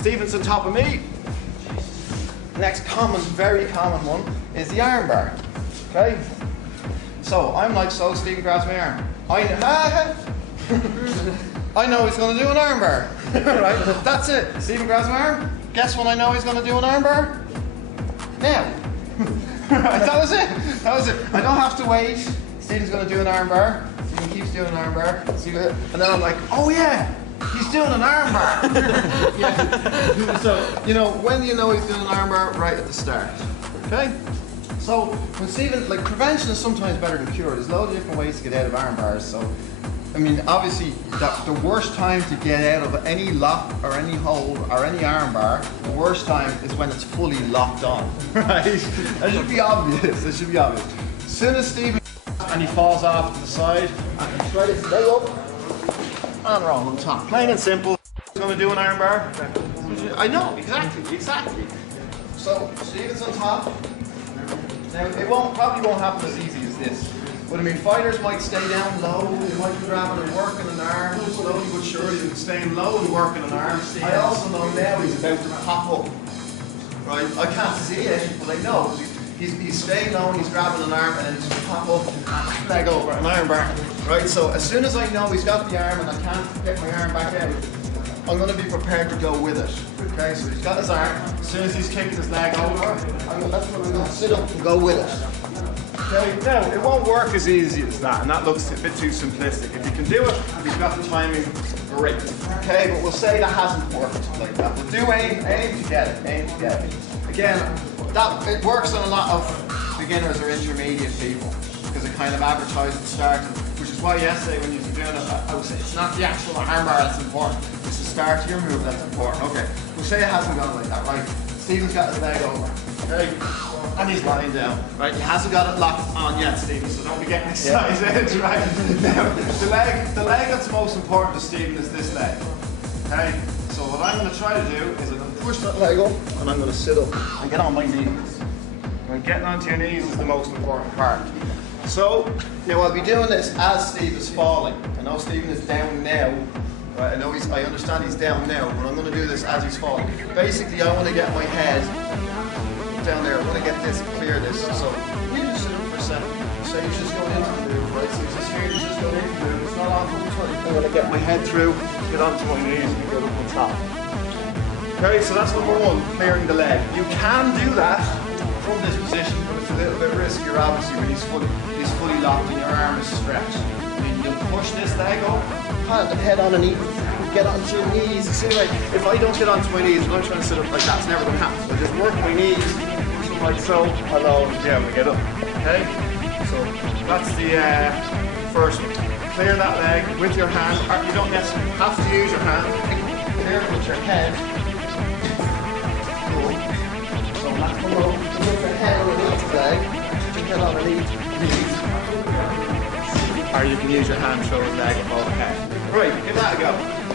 Stephen's on top of me. Next common, very common one is the arm bar. Okay? So I'm like so, Stephen grabs my arm. I know he's going to do an arm bar. Right? That's it. Stephen grabs my arm. Guess when I know he's going to do an arm bar? Now. Right, that was it. That was it. I don't have to wait. Stephen's going to do an arm bar. Stephen keeps doing an arm bar. And then I'm like, oh yeah, he's doing an arm bar. Yeah. So, you know, when do you know he's doing an arm bar? Right at the start. Okay? So, when Stephen, like, prevention is sometimes better than cure. There's loads of different ways to get out of arm bars. So, I mean, obviously, the worst time to get out of any lock or any hold or any arm bar, the worst time is when it's fully locked on, right? That should be obvious, that should be obvious. As soon as Stephen and he falls off to the side, and try to stay up and roll on top. Plain and simple. He's going to do an arm bar. I know, exactly, exactly. So, Stephen's on top. Now, it probably won't happen as easy as this. But I mean, fighters might stay down low, they might be grabbing and working an arm, slowly but surely they're staying low and working an arm. I also know now he's about to pop up. Right? I can't see it, but I know. He's staying low and he's grabbing an arm and then he's going to pop up, leg over, an arm bar. Right? So as soon as I know he's got the arm and I can't get my arm back out, I'm going to be prepared to go with it. Okay, so he's got his arm. As soon as he's kicked his leg over, that's when I'm going to sit up and go with it. Okay, now, it won't work as easy as that, and that looks a bit too simplistic. If you can do it, if you've got the timing, great. Okay, but we'll say that hasn't worked like that. But do aim to get it, aim to get it. Again, it works on a lot of beginners or intermediate people, because it kind of advertised at the start, which is why yesterday when you were doing it, I would say it's not the actual arm bar that's important, it's the start of your move that's important. Okay, we'll say it hasn't gone like that, right? Stephen's got his leg over, okay? And he's lying down, right? He hasn't got it locked on yet, Stephen, so don't be getting excited, right? Now, the leg that's most important to Stephen is this leg, okay? So what I'm going to try to do is I'm going to push that leg up and I'm going to sit up and get on my knees. Right? Getting onto your knees is the most important part. So, now I'll be doing this as Steve is falling. I know Stephen is down now, right? I understand he's down now, but I'm going to do this as he's falling. Basically, I want to get my head down there. I want to get this, clear this. So you just sit up for a second. So you're just going into the move, right? So just here, you're just going into the move. It's not on the I'm going to get my head through, get onto my knees, and get up on top. Okay, so that's number one, clearing the leg. You can do that from this position, but it's a little bit riskier, obviously, when he's fully locked and your arm is stretched. I mean, you push this leg up, plant the head underneath, get onto your knees. You see, like, if I don't get onto my knees and I'm trying to sit up like that, it's never going to happen. So I just work my knees, like so, alone, to be able to get up. Okay? So that's the first one. Clear that leg with your hand. You don't necessarily have to use your hand. Clear it with your head. Cool. So that's come up. Put your head underneath the leg. Put your head underneath the knees. Or you can use your hand, throw the leg above the head. Right, give that a go.